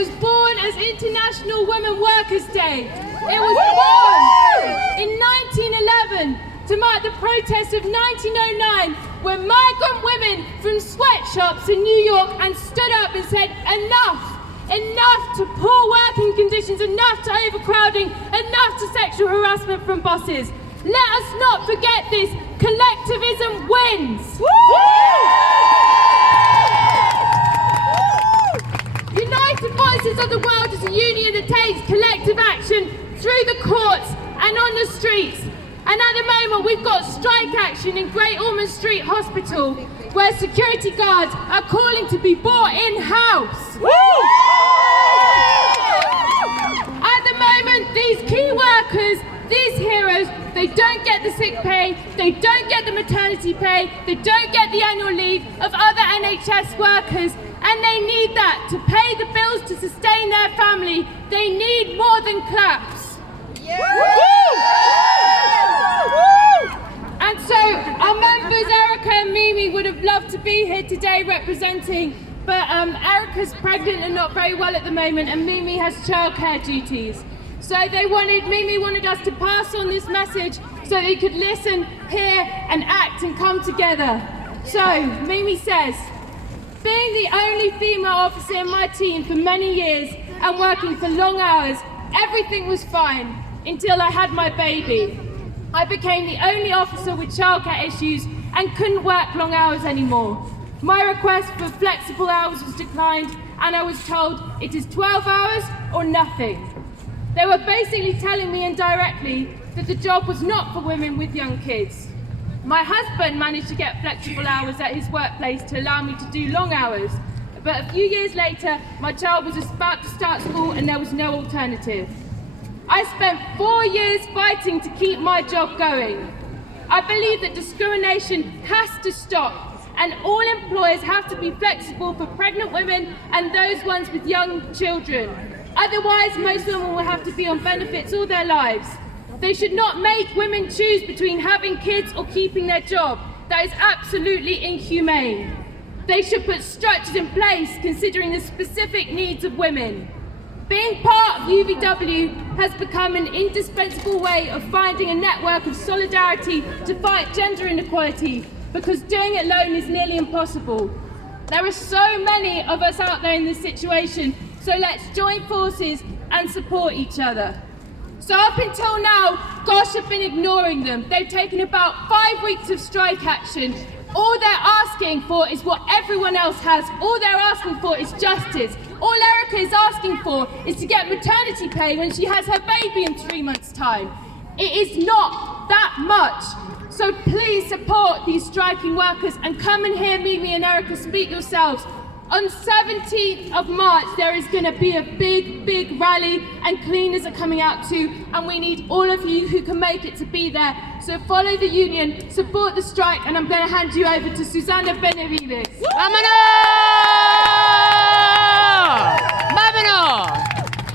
was born as International Women Workers' Day. It was born in 1911 to mark the protests of 1909, when migrant women from sweatshops in New York and stood up and said, enough! Enough to poor working conditions, enough to overcrowding, enough to sexual harassment from bosses. Let us not forget this. Collectivism wins. United Voices of the World is a union that takes collective action through the courts and on the streets. And at the moment we've got strike action in Great Ormond Street Hospital, where security guards are calling to be brought in-house. At the moment, these key workers, these heroes, they don't get the sick pay, they don't get the maternity pay, they don't get the annual leave of other NHS workers, and they need that to pay the bills to sustain their family. They need more than claps. And so our members Erica and Mimy would have loved to be here today representing, but Erica's pregnant and not very well at the moment, and Mimy has childcare duties. So Mimy wanted us to pass on this message so they could listen, hear and act and come together. So Mimy says, being the only female officer in my team for many years and working for long hours, everything was fine until I had my baby. I became the only officer with childcare issues and couldn't work long hours anymore. My request for flexible hours was declined, and I was told it is 12 hours or nothing. They were basically telling me indirectly that the job was not for women with young kids. My husband managed to get flexible hours at his workplace to allow me to do long hours, but a few years later, my child was about to start school and there was no alternative. I spent 4 years fighting to keep my job going. I believe that discrimination has to stop, and all employers have to be flexible for pregnant women and those ones with young children. Otherwise, most women will have to be on benefits all their lives. They should not make women choose between having kids or keeping their job. That is absolutely inhumane. They should put structures in place considering the specific needs of women. Being part of UVW has become an indispensable way of finding a network of solidarity to fight gender inequality, because doing it alone is nearly impossible. There are so many of us out there in this situation, so let's join forces and support each other. So up until now, Gosh have been ignoring them. They've taken about 5 weeks of strike action. All they're asking for is what everyone else has. All they're asking for is justice. All Erica is asking for is to get maternity pay when she has her baby in 3 months' time. It is not that much. So please support these striking workers and come and hear Mimy and Erica speak yourselves. On 17th of March, there is going to be a big rally, and cleaners are coming out too, and we need all of you who can make it to be there. So follow the union, support the strike, and I'm going to hand you over to Susana Benavides. Vámonos!